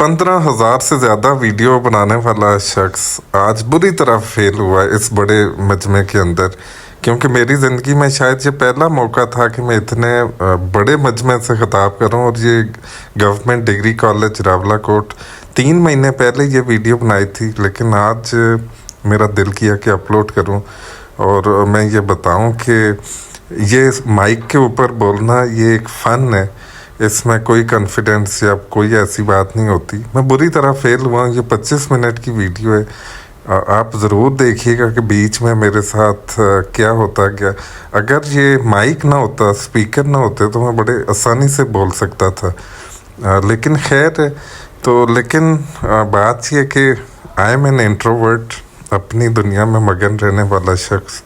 15,000 से ज़्यादा वीडियो बनाने वाला शख्स आज बुरी तरह फेल हुआ है इस बड़े मजमे के अंदर, क्योंकि मेरी ज़िंदगी में शायद ये पहला मौका था कि मैं इतने बड़े मजमे से ख़िताब करूं। और ये गवर्नमेंट डिग्री कॉलेज रावलाकोट 3 महीने पहले ये वीडियो बनाई थी, लेकिन आज मेरा दिल किया कि अपलोड करूं और मैं ये बताऊं कि ये माइक के ऊपर बोलना ये एक फ़न है, इसमें कोई कॉन्फिडेंस या कोई ऐसी बात नहीं होती। मैं बुरी तरह फेल हुआ। ये 25 मिनट की वीडियो है, आप ज़रूर देखिएगा कि बीच में मेरे साथ क्या होता गया। अगर ये माइक ना होता, स्पीकर ना होते तो मैं बड़े आसानी से बोल सकता था, लेकिन खैर लेकिन बात यह कि आई एम एन इंट्रोवर्ट, अपनी दुनिया में मगन रहने वाला शख्स।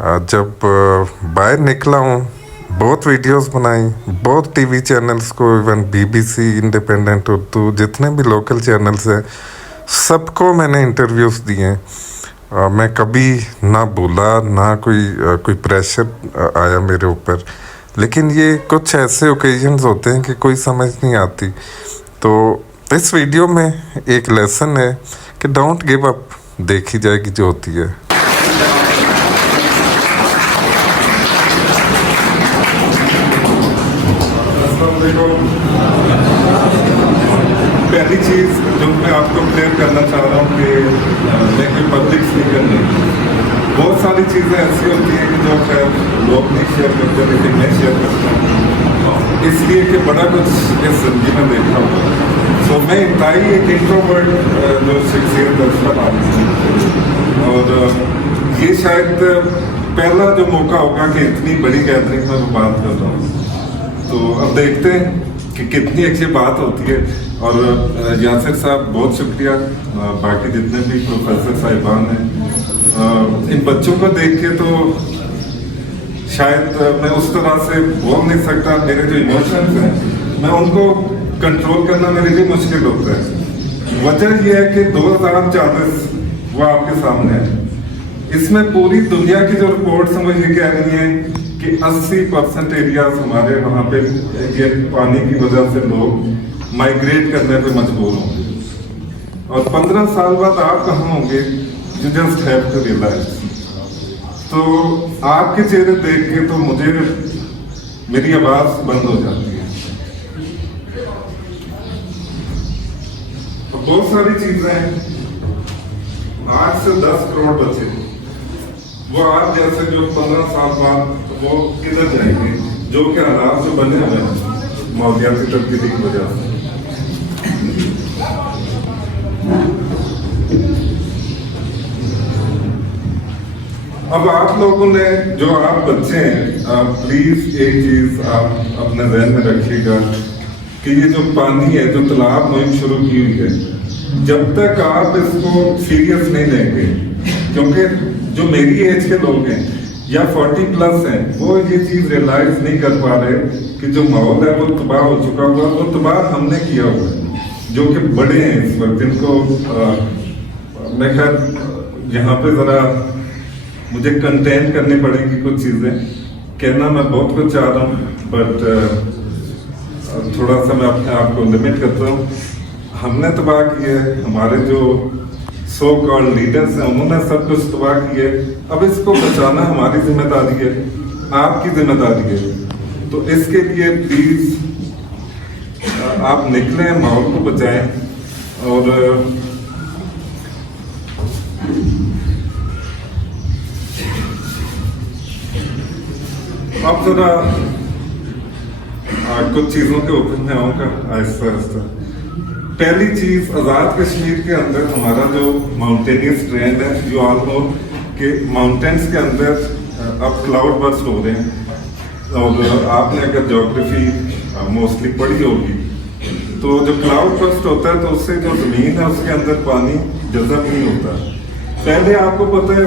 जब बाहर निकला हूँ, बहुत वीडियोस बनाई, बहुत टीवी चैनल्स को, इवन बीबीसी, इंडिपेंडेंट उर्दू, जितने भी लोकल चैनल्स हैं सबको मैंने इंटरव्यूज़ दिए। मैं कभी ना बोला, ना कोई प्रेशर आया मेरे ऊपर। लेकिन ये कुछ ऐसे ओकेजन्स होते हैं कि कोई समझ नहीं आती। तो इस वीडियो में एक लेसन है कि डोंट गिव अप, देखी जाएगी जो होती है। पहली चीज़ जो मैं आपको क्लियर करना चाह रहा हूँ कि मैं कोई पब्लिक स्पीकर नहीं। बहुत सारी चीज़ें ऐसी होती हैं कि जो खैर लोग नहीं शेयर करते, लेकिन मैं शेयर करता हूँ, इसलिए कि बड़ा कुछ इस जिंदगी में देखा हूँ। तो मैं इंतहाई एक इंट्रोवर्ट जो शख्सियत दर्शक आती हूँ, और ये शायद पहला जो मौका होगा कि इतनी बड़ी गैदरिंग में मैं बात कर रहा हूँ। तो अब देखते हैं कि कितनी अच्छी बात होती है। और यासिर साहब बहुत शुक्रिया, बाकी जितने भी प्रोफेसर साहिबान हैं, इन बच्चों को देख के तो शायद मैं उस तरह से बोल नहीं सकता। मेरे जो इमोशंस हैं मैं उनको कंट्रोल करना मेरे लिए मुश्किल होता है। वजह यह है कि 2040 वो आपके सामने है। इसमें पूरी दुनिया की जो रिपोर्ट्स हैं वो ये कह रही है कि 80% एरियाज हमारे वहाँ पे ये पानी की वजह से लोग माइग्रेट करने पे मजबूर होंगे। और 15 साल बाद आप कहाँ होंगे, you just have to realise. तो आपके चेहरे देख के तो मुझे मेरी आवाज़ बंद हो जाती है। तो बहुत सारी चीज़ें 8 से 10 करोड़ बचे, वो आज जैसे जो 15 साल बाद वो किधर जाएंगे, जो कि हालात जो बने हुए हैं माहौलियाती तब्दीली की वजह से। अब आप लोगों ने, जो आप बच्चे हैं, आप प्लीज एक चीज आप अपने ज़हन में रखिएगा कि ये जो पानी है, जो तालाब मुहिम शुरू की हुई है, जब तक आप इसको सीरियस नहीं लेंगे, क्योंकि जो मेरी एज के लोग हैं या 40+ हैं, वो ये चीज़ रियलाइज नहीं कर पा रहे कि जो माहौल है वो तबाह हो चुका हुआ, वो तबाह हमने किया हुआ है। जो कि बड़े हैं इस वक्त, जिनको मैं खैर यहाँ पे ज़रा मुझे कंटेन करनी पड़ेगी कुछ चीज़ें। कहना मैं बहुत कुछ चाह रहा हूँ, बट थोड़ा सा मैं अपने आप को लिमिट करता हूँ। हमने तबाह किया है, हमारे जो सो कॉल्ड लीडर्स हैं उन्होंने सब कुछ तबाह किया है। अब इसको बचाना हमारी जिम्मेदारी है, आपकी जिम्मेदारी है। तो इसके लिए प्लीज़ आप निकलें, माहौल को बचाएं। और अब जरा कुछ चीज़ों के ऊपर मैं आऊँगा आहिस्ता आहिस्ता। पहली चीज़, आज़ाद कश्मीर के अंदर हमारा जो माउंटेनियस ट्रेंड है, यू ऑल नो कि माउंटेन्स के अंदर अब क्लाउड बर्स्ट हो रहे हैं। और आपने अगर ज्योग्राफी मोस्टली पढ़ी होगी तो जो क्लाउड बर्स्ट होता है तो उससे जो ज़मीन है उसके अंदर पानी जज़ब नहीं होता। पहले आपको पता है,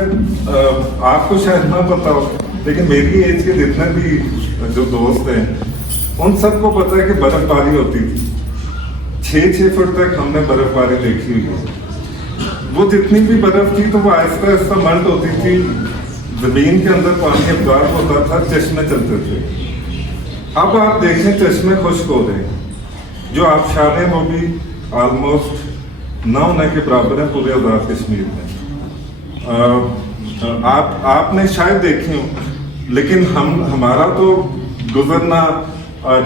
आपको शायद ना पता हो, लेकिन मेरी एज के जितने भी जो दोस्त हैं उन सबको पता है कि बर्फबारी होती थी। 6-6 फुट तक हमने बर्फबारी देखी हुई है। वो जितनी भी बर्फ थी तो वो आहिस्ता आहिस्ता मल्ट होती थी, जमीन के अंदर पानी अब्जॉर्ब होता था, चश्मे चलते थे। अब आप देखें चश्मे खुश्क हो रहे हैं, जो आबशारें वो भी ऑलमोस्ट न होने के बराबर है पूरे आज़ाद कश्मीर में। आपने शायद देखी हो, लेकिन हमारा तो गुजरना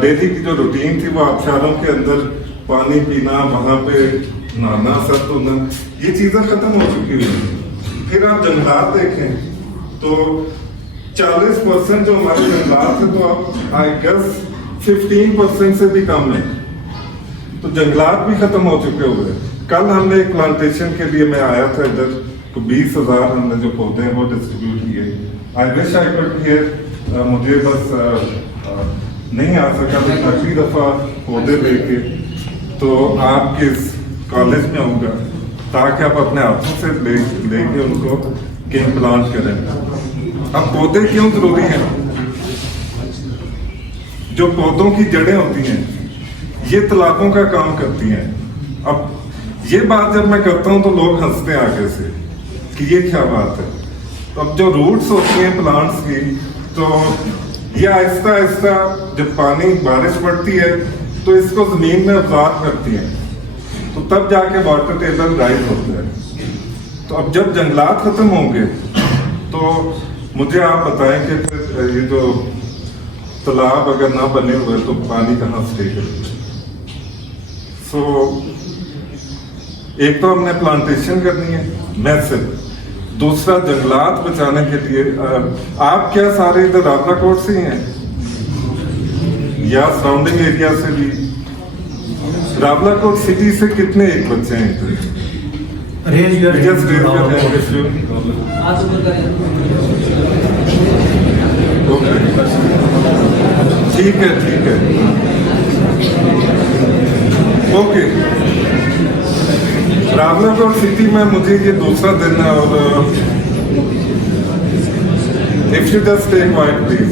डेली की जो रूटीन थी वो आबशारों के अंदर पानी पीना, वहाँ पे नहाना, सब धोना, ये चीज़ें खत्म हो चुकी हुई। फिर आप जंगलात देखें तो 40% जो हमारे जंगलात है तो अब आई गेस 15% से भी कम है। तो जंगलात भी खत्म हो चुके हुए। कल हमने एक प्लांटेशन के लिए मैं आया था इधर, तो 20,000 हमने जो पौधे हैं वो डिस्ट्रीब्यूट किए। I wish I could hear, मुझे बस नहीं आ सका, मैं अगली दफ़ा पौधे लेके तो आपके इस कॉलेज में आऊँगा ताकि आप अपने हाथों से लेके उनको कहीं प्लांट करें। अब पौधे क्यों जरूरी हैं? जो पौधों की जड़ें होती हैं ये तालाबों का काम करती हैं। अब ये बात जब मैं करता हूं तो लोग हंसते हैं आगे से कि ये क्या बात है। तो अब जो रूट्स होती हैं प्लांट्स की, तो ये आहिस्ता आहिस्ता जब पानी बारिश पड़ती है तो इसको जमीन में अब्जॉर्ब करती हैं, तो तब जाके वाटर टेबल राइज होता है। तो अब जब जंगलात खत्म होंगे तो मुझे आप बताएं कि फिर ये जो तालाब अगर ना बने हुए तो पानी कहाँ स्टे करेगा। सो एक तो हमने प्लांटेशन करनी है मैसिव, दूसरा जंगलात बचाने के लिए आप क्या सारे इधर रावलाकोट से ही हैं या सराउंडिंग एरिया से भी? रावलाकोट सिटी से कितने एक बच्चे हैं इधर? Just raise your hand if you- Okay. ठीक है ओके। रावलाकोट सिटी में मुझे ये दूसरा दिन है, और if you just take wait please.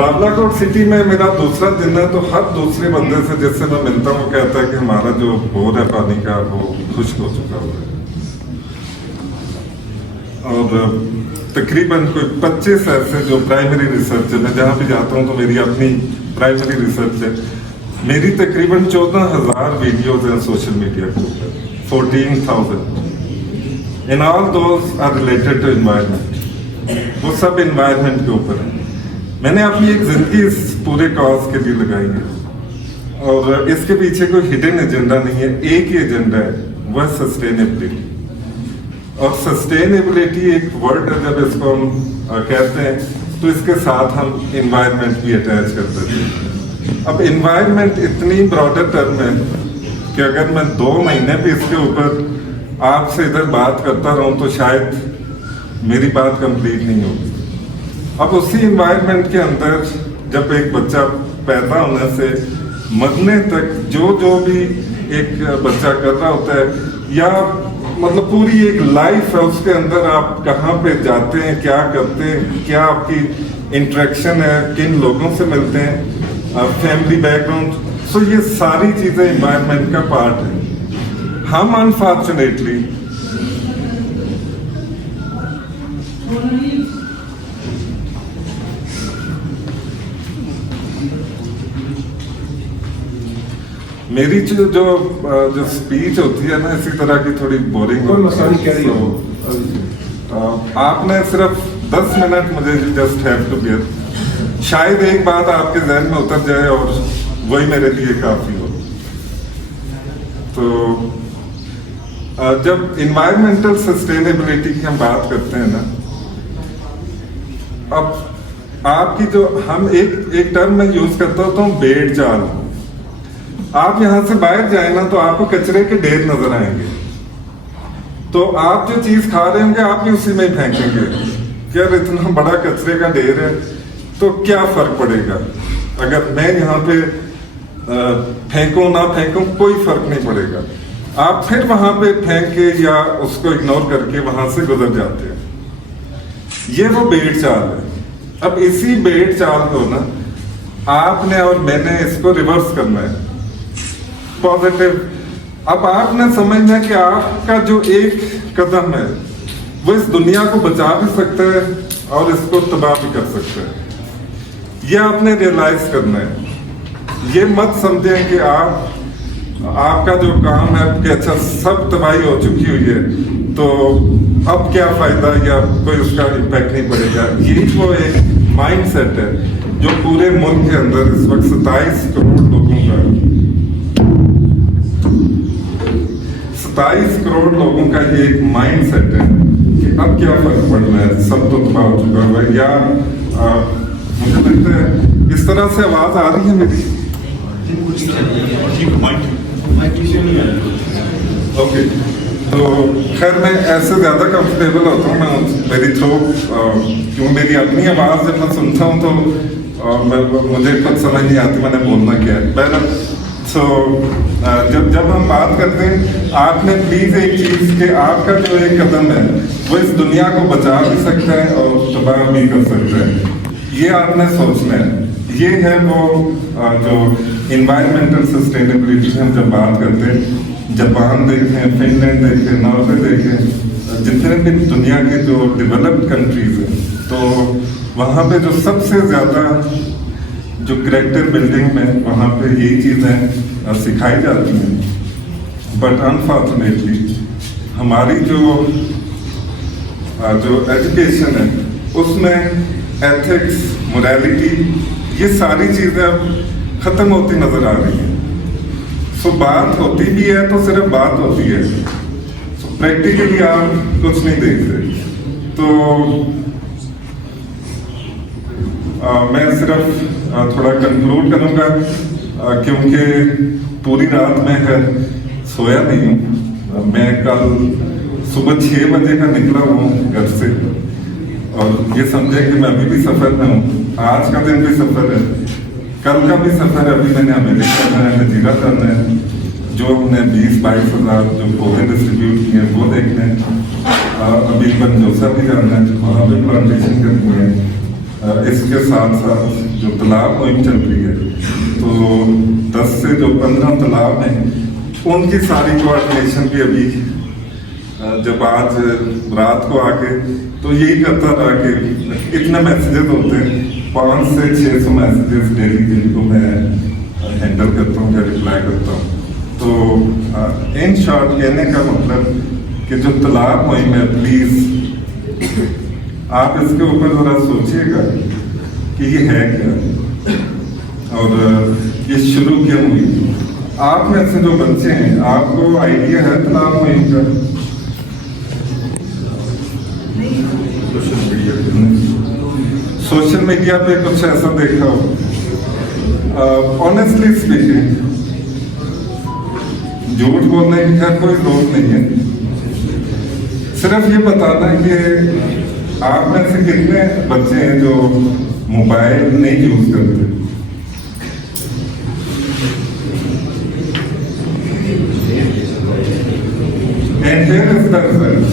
Rawalakot city में मेरा दूसरा दिन है, तो हर दूसरे बंदे से जिससे मैं मिलता हूँ कहता है कि हमारा जो बोर है पानी का वो खुश्क हो चुका हुआ है। और तकरीबन कोई 25 ऐसे जो प्राइमरी रिसर्च है, मैं जहाँ भी जाता हूँ तो मेरी अपनी प्राइमरी रिसर्च है। मेरी तकरीबन 14,000 वीडियोज हैं सोशल मीडिया के ऊपर, 14,000 in all those are related to environment. वो सब एनवायरनमेंट के ऊपर है। मैंने अपनी एक जिंदगी इस पूरे कॉज के लिए लगाई है, और इसके पीछे कोई हिडन एजेंडा नहीं है, एक ही एजेंडा है, वह सस्टेनेबिलिटी। और सस्टेनेबिलिटी एक वर्ड है, जब इसको हम कहते हैं तो इसके साथ हम एनवायरनमेंट भी अटैच कर देते हैं। अब एनवायरनमेंट इतनी ब्रॉडर टर्म है कि अगर मैं 2 महीने भी इसके ऊपर आपसे इधर बात करता रहूं तो शायद मेरी बात कंप्लीट नहीं होगी। अब उसी एनवायरनमेंट के अंदर जब एक बच्चा पैदा होने से मरने तक जो भी एक बच्चा कर रहा होता है, या मतलब पूरी एक लाइफ है, उसके अंदर आप कहाँ पे जाते हैं, क्या करते हैं, क्या आपकी इंटरेक्शन है, किन लोगों से मिलते हैं, फैमिली बैकग्राउंड, सो ये सारी चीज़ें एनवायरनमेंट का पार्ट है। हम अनफॉर्चुनेटली मेरी जो स्पीच होती है ना, इसी तरह की थोड़ी बोरिंग होती है। आपने सिर्फ 10 मिनट मुझे जस्ट हैव टू गिव। शायद एक बात आपके जहन में उतर जाए और वही मेरे लिए काफी हो। तो जब इन्वायरमेंटल सस्टेनेबिलिटी की हम बात करते हैं ना, अब आपकी जो हम एक टर्म में यूज करता हूँ तो बेड़ चाल। आप यहां से बाहर जाए ना तो आपको कचरे के ढेर नजर आएंगे, तो आप जो चीज खा रहे होंगे आप भी उसी में ही फेंकेंगे। क्या इतना बड़ा कचरे का ढेर है तो क्या फर्क पड़ेगा? अगर मैं यहाँ पे फेंकूं ना फेंकूं कोई फर्क नहीं पड़ेगा। आप फिर वहां पे फेंक के या उसको इग्नोर करके वहां से गुजर जाते हैं। ये वो बेड़ चाल है। अब इसी बेड़ चाल को ना आपने और मैंने इसको रिवर्स करना है, पॉजिटिव। अब आपने समझना है कि आपका जो एक कदम है वो इस दुनिया को बचा भी सकता है और इसको तबाह भी कर सकता है। ये आपने रियलाइज करना है। ये मत समझें कि आपका जो काम है कि अच्छा सब तबाही हो चुकी हुई है तो अब क्या फायदा या कोई उसका इम्पैक्ट नहीं पड़ेगा। यही वो एक माइंड सेट है जो पूरे मुल्क के अंदर इस वक्त 27 करोड़ लोगों का 27 करोड़ लोगों का ये एक माइंड सेट है कि अब क्या फर्क पड़ना है, सब तो तबाह हो चुका हुआ है। या मुझे लगता है इस तरह से आवाज आ रही है मेरी? ओके, तो खैर मैं ऐसे ज़्यादा कंफर्टेबल होता हूँ, मैं मेरी थ्रोट क्यों मेरी अपनी आवाज़ जब मैं सुनता हूँ तो मुझे खुद समझ नहीं आती मैंने बोलना क्या है। पहले सो जब हम बात करते हैं आपने प्लीज़ एक चीज़ कि आपका जो एक कदम है वो इस दुनिया को बचा भी सकता है और तबाह भी कर सकता है, ये आपने सोचना है। ये है वो जो इन्वायरमेंटल सस्टेनेबिलिटी हम जब बात करते हैं, जापान देखें, फिनलैंड देखें, नॉर्वे देखें, जितने भी दुनिया के जो डेवलप्ड कंट्रीज हैं तो वहाँ पे जो सबसे ज़्यादा जो करेक्टर बिल्डिंग में वहाँ पे यही चीज़ें सिखाई जाती हैं। बट अनफॉर्चुनेटली हमारी जो एजुकेशन है उसमें एथिक्स, मोरालिटी, ये सारी चीज़ें अब ख़त्म होती नज़र आ रही हैं। सो बात होती भी है तो सिर्फ बात होती है, सो प्रैक्टिकली आप कुछ नहीं देखते। तो मैं सिर्फ थोड़ा कंक्लूड करूँगा क्योंकि पूरी रात मैं सोया नहीं हूँ। मैं कल सुबह 6 बजे का निकला हूँ घर से और ये समझे कि मैं अभी भी सफ़र में हूँ। आज का दिन भी सफ़र है, कल का भी सफ़र है। अभी मैंने अमेरिका जाना है, नजीरा जाना है, जो हमने 20-22 हज़ार जो पौधे डिस्ट्रीब्यूट किए हैं वो देखने हैं। अभी पंजोसा भी जाना है, वहाँ पे प्लांटेशन करनी है। इसके साथ साथ जो तालाब मुहिम चल रही है तो 10 से जो 15 तालाब हैं उनकी सारी कोऑर्डिनेशन भी अभी जब आज रात को आके तो यही करता रहा कि इतने मैसेजेस होते हैं, 500 से 600 मैसेजेस डेली जिनको मैं हैंडल करता हूँ या रिप्लाई करता हूँ। तो इन शॉर्ट कहने का मतलब कि जो तालाब मुहिम है प्लीज़ आप इसके ऊपर ज़रा सोचिएगा कि ये है क्या और ये शुरू क्यों हुई। आप में से जो बच्चे हैं आपको आइडिया है तालाब मुहिम का? सोशल मीडिया पे कुछ ऐसा देखा हो? ऑनेस्टली स्पीकिंग झूठ बोलने की खैर कोई जरूरत नहीं है, सिर्फ ये बताना कि आप में से कितने बच्चे हैं जो मोबाइल नहीं यूज करते। And here is the result.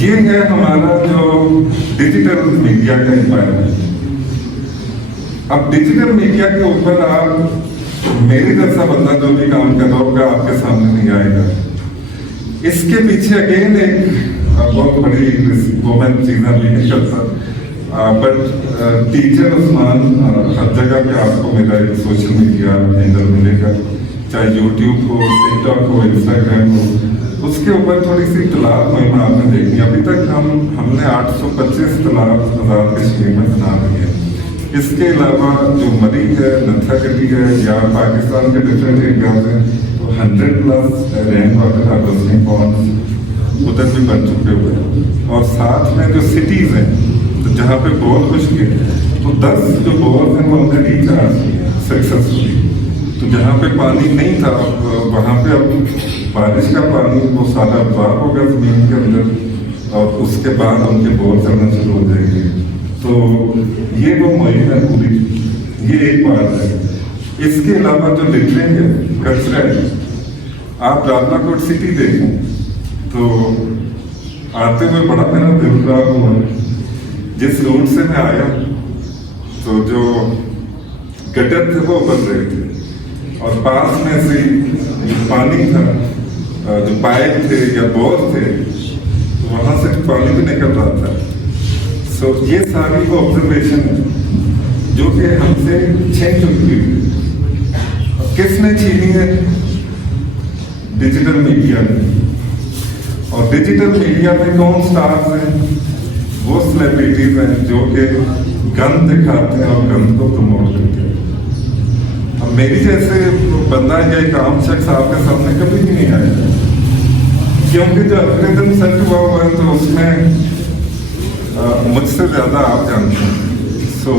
ये है हमारा जो डिजिटल मीडिया का एनवायरनमेंट। अब डिजिटल मीडिया के ऊपर आप मेरे जैसा बंदा जो भी काम कर रहा होगा आपके सामने नहीं आएगा। इसके पीछे अगेन एक बहुत बड़ी वो मैं चीज़ें भी नहीं करता, बट टीचर उस्मान हर जगह पे आपको मेरा एक सोशल मीडिया हैंडल मिलेगा, चाहे यूट्यूब हो, टिकटॉक हो, इंस्टाग्राम हो, उसके ऊपर थोड़ी सी तालाब मुहिम आपने देखी। अभी तक हमने 825 तालाब आज़ाद कश्मीर में बना दिए हैं। इसके अलावा जो मरी है, नथागढ़ी है या पाकिस्तान के डिफरेंट एरियाज हैं तो 100+ रेन वाटर हार्वेस्टिंग पॉन्ड्स उधर भी बन चुके हुए हैं। और साथ में जो सिटीज़ हैं तो जहाँ पे बोर खुश्क है तो 10 जो बोर हैं वो हमने रिचार्ज किए सक्सेसफुली। तो जहाँ पे पानी नहीं था वहाँ पे अब बारिश का पानी वो सारा अब्जॉर्ब होगा ज़मीन के अंदर और उसके बाद उनके बोर चलना शुरू हो जाएंगे। तो ये वो मुहिम है पूरी, ये एक बात है। इसके अलावा जो लिटरिंग है, कचरा है, आप रावलाकोट सिटी देखें तो आते हुए बड़ा मेरा दिल खराब हुआ। जिस रूट से मैं आया तो जो गटर थे वो बन रहे थे और पास में से जो पानी था, जो पाइप थे या बोर थे, तो वहाँ से पानी भी निकल रहा था। सो ये सारी वो ऑब्जर्वेशन है जो कि हमसे छीन चुकी है। किसने छीनी है? डिजिटल मीडिया ने। और डिजिटल मीडिया में कौन स्टार्स हैं? वो सेलिब्रिटीज हैं जो कि गंद दिखाते हैं और गंद को प्रमोट करते हैं। अब मेरी जैसे बंदा या एक आम शख्स आपके सामने कभी भी नहीं आया, क्योंकि जो एल्गोरिथम सेट हुआ हुआ है तो उसमें मुझसे ज़्यादा आप जानते हैं। सो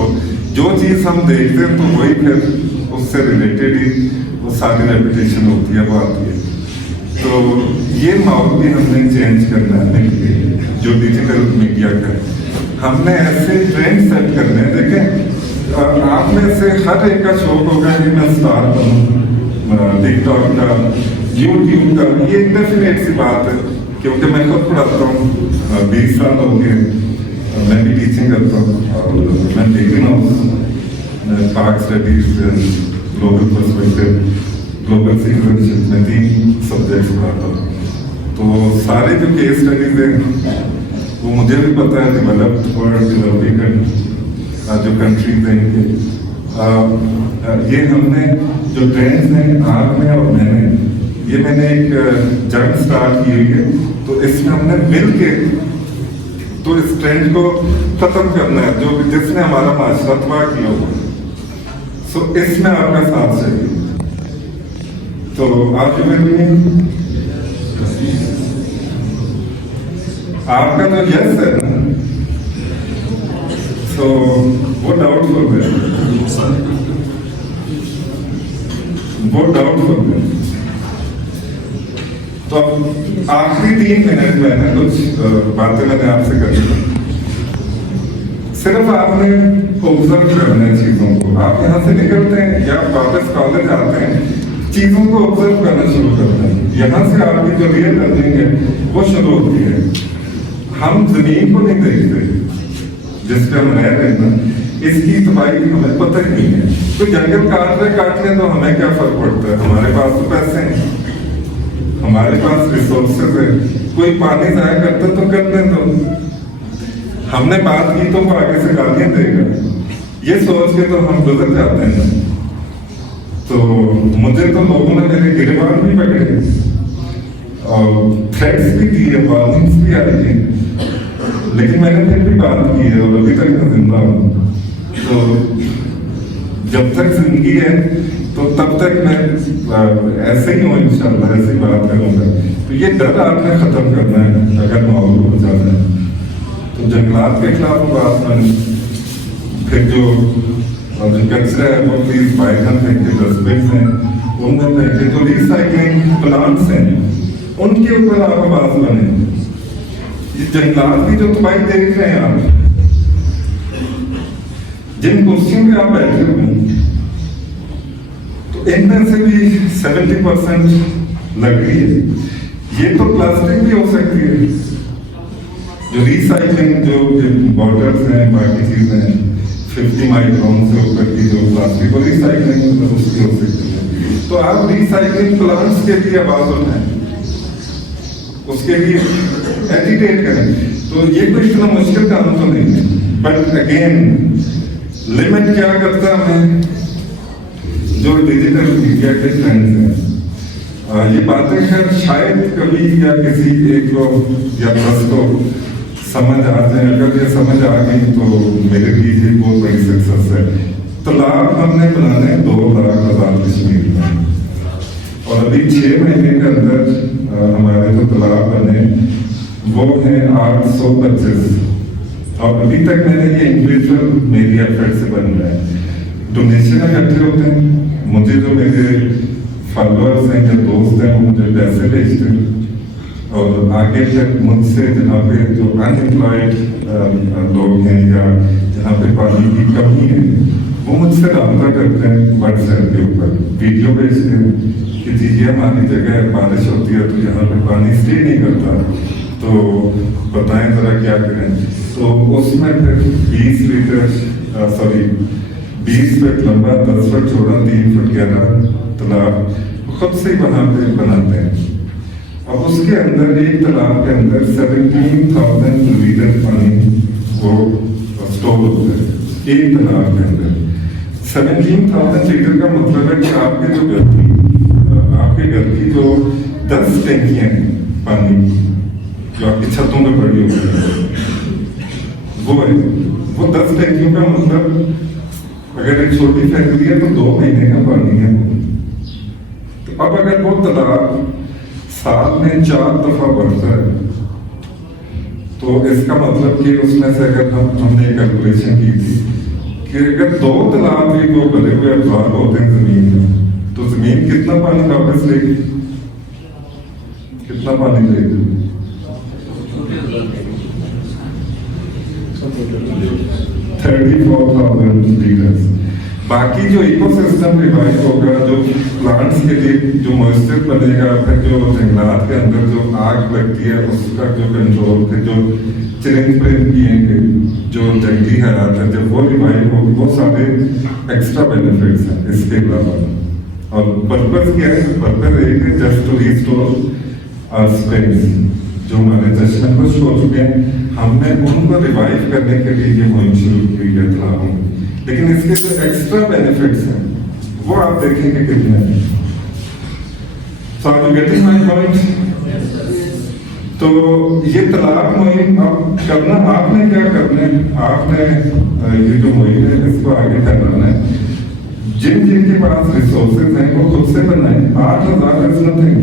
जो चीज़ हम देखते हैं तो वही फिर उससे रिलेटेड ही वो सारी रेपिटेशन होती है, वो आती है। तो ये माहौल भी हमने चेंज करना है जो डिजिटल मीडिया का है। हमने ऐसे ट्रेंड सेट करने हैं। देखें, आप में से हर एक का शौक होगा कि मैं स्टार बनूं, टिकटॉक का, यूट्यूब का। ये एक डेफिनेट सी बात है, क्योंकि मैं खुद पढ़ाता हूँ, 20 साल हो गए मैं भी टीचिंग करता हूँ, और मैं टेकिंग हाउस पाक studies global perspective, global citizenship में 3 सब्जेक्ट्स पढ़ाता हूँ। तो सारे जो केस स्टडीज हैं वो मुझे भी पता है, डेवलप्ड वर्ल्ड, डेवलपिंग जो कंट्रीज हैं ये हमने जो ट्रेंड्स हैं आप में और मैंने एक जंग स्टार्ट की हुई है। तो इसमें हमने मिल के तो इस ट्रेंड को खत्म करना है जो जिसने हमारा माशरा तबाह किया हुआ। सो इसमें आपका साथ चाहिए। तो आप जो आपका जो यस है ना, तो वो डाउटफुल है, वो डाउटफुल है। तो आखिरी 3 मिनट में ना कुछ बातें मैंने आपसे करी। सिर्फ आपने ऑब्जर्व करना है चीजों को। आप यहाँ से निकलते हैं या वापस कॉलेज आते हैं, चीजों को ऑब्जर्व करना शुरू करते हैं। यहाँ से आपकी जो रियल लर्निंग है वो शुरू होती है। हम जमीन को नहीं देखते जिस पे हम रह रहे हैं ना, इसकी तबाही हमें पता ही नहीं है। तो जंगल काट लें तो हमें क्या फर्क पड़ता है? हमारे पास तो पैसे हैं, हमारे पास रिसोर्सेज है। कोई पानी जाया करता तो करने दो। हमने बात की तो वो आगे से गालियां देगा, ये सोच के तो हम गुजर जाते हैं। तो मुझे तो लोगों ने मेरे गिरबान भी पकड़े और थ्रेट्स भी दिए, वार्निंग्स भी आई हैं, लेकिन मैंने फिर भी बात की है और अभी तक मैं जिंदा हूँ। तो जब तक जिंदगी है तो तब तक मैं ऐसे ही हूँ, इंशाल्लाह ऐसी बात करूँगा। तो ये डर आपने खत्म करना है अगर माहौल को बचाना है। तो जंगलात के खिलाफ बात मानी, फिर जो कचरा है वो प्लीज बाहर फेंके, डस्टबिन हैं उनमें फेंके। जो रिसाइकलिंग प्लांट्स हैं उनके ऊपर आप आवाज बने। ये जंगलात की जो तबाही देख रहे हैं आप, जिन कुर्सियों पे आप बैठे हुए हैं, तो इनमें से भी 70% लकड़ी है। ये तो प्लास्टिक भी हो सकती है। जो रिसाइकलिंग जो बॉटल्स हैं, बाकी चीजें हैं, 50 माइक्रोन से ऊपर की जो प्लास्टिक और रिसाइकलिंग उसकी हो सकती है। तो आप रिसाइकलिंग प्लांट्स के लिए आवाज उठाएं, उसके लिए एजिटेट करें। तो ये कोई इतना मुश्किल काम तो नहीं है। बट अगेन लिमिट क्या करता है? जो डिजिटल मीडिया के ट्रेंड्स हैं, ये बातें खैर शायद कभी या किसी एक को या बस को समझ आ जाए। अगर ये समझ आ गई तो मेरे लिए बहुत बड़ी सक्सेस है। तलाक हमने बनाने 2 तलाक आजाद कश्मीर में, और अभी 6 महीने के अंदर हमारे जो तलाक बने वो है 825। और अभी तक मैंने ये इंडिविजुअल मेरी एफर्ट से बन रहा है। डोनेशन इकट्ठे होते हैं, मुझे जो मेरे फॉलोअर्स हैं या दोस्त हैं वो मुझे पैसे भेजते हैं, और आगे फिर मुझसे जहाँ पे जो अनएम्प्लॉयड लोग हैं या जहाँ पे पानी की कमी है वो मुझसे रब्ता करते हैं व्हाट्सएप के ऊपर, वीडियो भेजते हैं कि जी ये हमारी जगह है, बारिश होती है तो यहाँ पे पानी स्टे नहीं करता, तो बताएं जरा क्या करें। तो उसमें फिर 20 फीट लंबा 10 फुट चौड़ा 3 फुट गहरा तालाब खुद से ही बनाते हैं। अब उसके अंदर एक तालाब के अंदर 17,000 लीटर पानी वो स्टोर होता है एक तालाब के अंदर। 17,000 लीटर का मतलब है कि आपके घर की जो 10 टैंकियां हैं पानी की, जो आपकी छतों पे पड़ी हुई है, वो 10 टैंकियों का मतलब अगर एक छोटी फैक्ट्री है तो 2 महीने का पानी है। तो अब अगर वो तालाब साल में 4 दफा बढ़ता है तो इसका मतलब कि उसमें से अगर हमने कैलकुलेशन की थी कि अगर 2 तालाब भी वो भरे हुए अब्जॉर्ब होते हैं जमीन में, तो जमीन कितना पानी वापस लेगी, कितना पानी लेगी? 34,000 लीटर्स। बाकी जो इकोसिस्टम रिवाइव होगा, जो प्लांट्स के लिए जो मॉइस्चर बनेगा, फिर जो जंगलात के अंदर जो आग लगती है उसका जो कंट्रोल, फिर जो चिरिंज प्रेम किएंगे, जो जंगली हयात है, जब वो रिवाइव होगी, वो सारे एक्स्ट्रा बेनिफिट्स हैं इसके अलावा। और पर्पज क्या है? पर्पज एक है just to restore our springs, जो हमारे चश्मे खुश हो चुके हैं, हमने उनको रिवाइव करने के लिए ये मुहिम शुरू की है तालाबों में। लेकिन इसके जो एक्स्ट्रा बेनिफिट्स हैं वो आप देखेंगे कितने हैं। So are you getting my point? तो ये तालाब मुहिम अब करना आपने क्या करना है, आपने ये जो मुहिम है इसको आगे फैलाना है। जिनके पास रिसोर्सेज हैं वो खुद से बनाए। 8,000 इज नथिंग।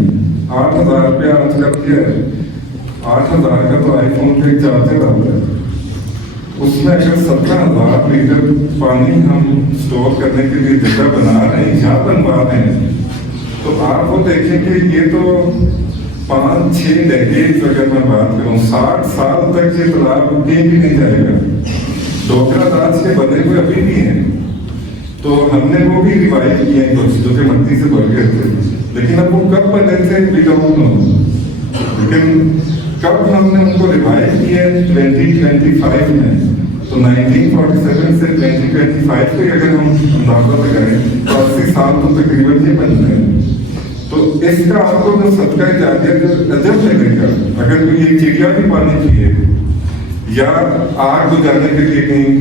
8,000 रुपया आजकल क्या है? 8,000 का तो आईफोन के चार्जर आता है। उसमें अगर 17,000 लीटर पानी हम स्टोर करने के लिए जगह बना रहे हैं या बनवा रहे हैं, तो आप वो देखें कि ये तो 5-6 डेकेड्स अगर मैं बात करूं, 60 साल तक ये तालाब कहीं भी नहीं जाएगा। डोकरा राज के बने हुए अभी भी हैं, तो हमने वो भी रिवाइव किए हैं कुछ जो कि मट्टी से भर गए थे, लेकिन अब वो कब बने थे वी डोंट नो। लेकिन कब हमने उनको रिवाइव किया 2025 में, तो 1947 से 2025 पे अगर हम अंदाजा लगाएं तो 80 साल तो तकरीबन ये बनते हैं। तो इसका आपको जो सदका जारिया अजब मिलेगा अगर कोई एक चिड़िया भी पानी पिए या आग बुझाने के लिए कहीं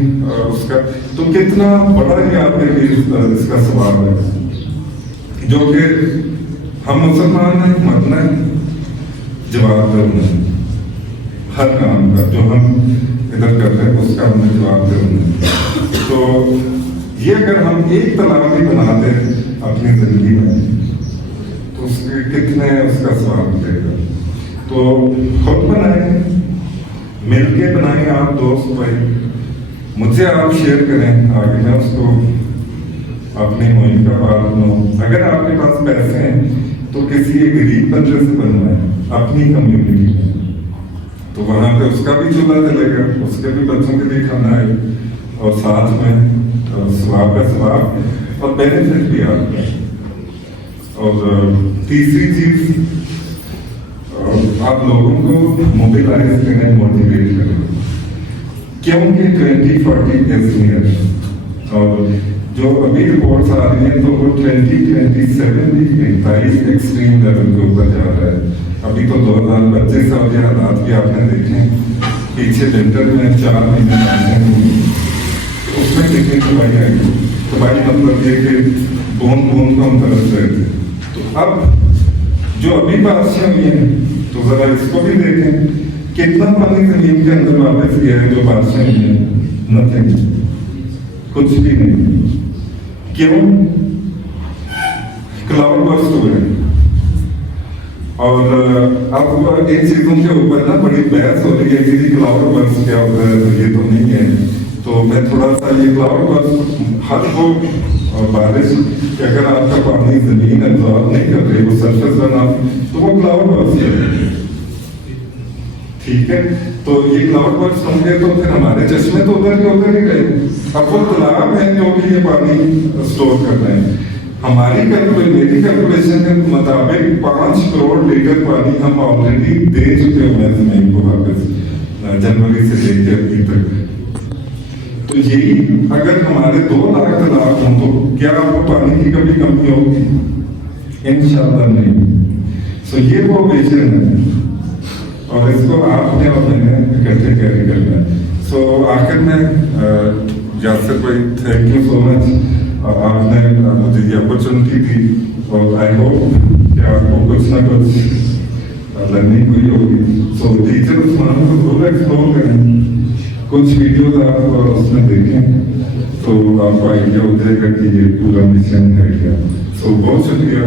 उसका, तो कितना बड़ा ही आपके लिए इसका सवाल है, जो कि हम मुसलमान हैं, मरना है, जवाब देना है हर काम का जो हम इधर कर रहे हैं उसका हमें जवाब देना। तो ये अगर हम एक तालाब भी बना दें अपनी जिंदगी में तो उसके कितने उसका स्वाब मिलेगा। तो खुद बनाए, मिलके बनाए, आप दोस्त भाई, मुझे आप शेयर करें आगे, मैं उसको अपनी मुहिम का पार्ट बनाऊं। अगर आपके पास पैसे हैं तो किसी एक गरीब बंदे से बनवाएं अपनी कम्युनिटी में, तो वहां पे उसका भी चूल्हा जलेगा, उसके भी बच्चों के लिए खाना है, और साथ में स्वाब का स्वाब और बेनिफिट भी आपका। और तीसरी चीज, आप लोगों को मोबिलाइज करें, मोटिवेट करें, क्योंकि 2040 इज नियर, और जो अभी रिपोर्ट्स आ रही हैं तो वो 2027 भी 23 एक्सट्रीम लेवल के ऊपर जा रहा है। अभी तो 2025 और ये हालात भी आपने देखे, पीछे विंटर में 4 महीने उसमें कितनी तबाही आएगी। तबाही मतलब ये कि बूंद बूंद को हम तरस रहे थे। तो अब जो अभी बारिशें हुई हैं तो जरा इसको भी देखें, कितना पानी जमीन के अंदर वापस गया है जो बारिशें हुई हैं? नथिंग, कुछ भी नहीं। क्यों? क्लाउड बर्स्ट हुए हैं। और अब इन चीजों के ऊपर ना बड़ी बहस हो रही है कि क्लाउड बर्स्ट क्या होता है, तो ये तो नहीं है। तो मैं थोड़ा सा ये क्लाउड बर्स्ट, हर वो बारिश कि अगर आपका पानी जमीन एब्जॉर्ब नहीं कर रही, वो सरफेस बना, तो वो क्लाउड बर्स्ट है, ठीक है। तो ये क्लाउड बर्स्ट होंगे तो फिर हमारे चश्मे तो उधर के उधर ही गए। अब वो तालाब है जो कि ये पानी स्टोर कर रहे हैं। हमारी मेरी कैलकुलेशन के मुताबिक 5 करोड़ लीटर पानी हम ऑलरेडी दे चुके हुए हैं जमीन को वापस, जनवरी से लेकर अभी तक। तो यही अगर हमारे 2 लाख तालाब हों तो क्या आपको पानी की कभी कमी होगी? इंशाल्लाह नहीं। सो ये वो विजन है और इसको आपने और मैंने इकट्ठे कैरी करना है। सो आखिर में यासर भाई, थैंक यू सो मच। आपने मुझे ये अपॉर्चुनिटी दी और आई होप कि आपको कुछ ना कुछ लर्निंग हुई होगी। सो टीचर उस्मान को जरूर एक्सप्लोर करें, कुछ वीडियोस आप उसमें देखें तो आपको आइडिया हो जाएगा कि ये पूरा मिशन है क्या। सो बहुत शुक्रिया।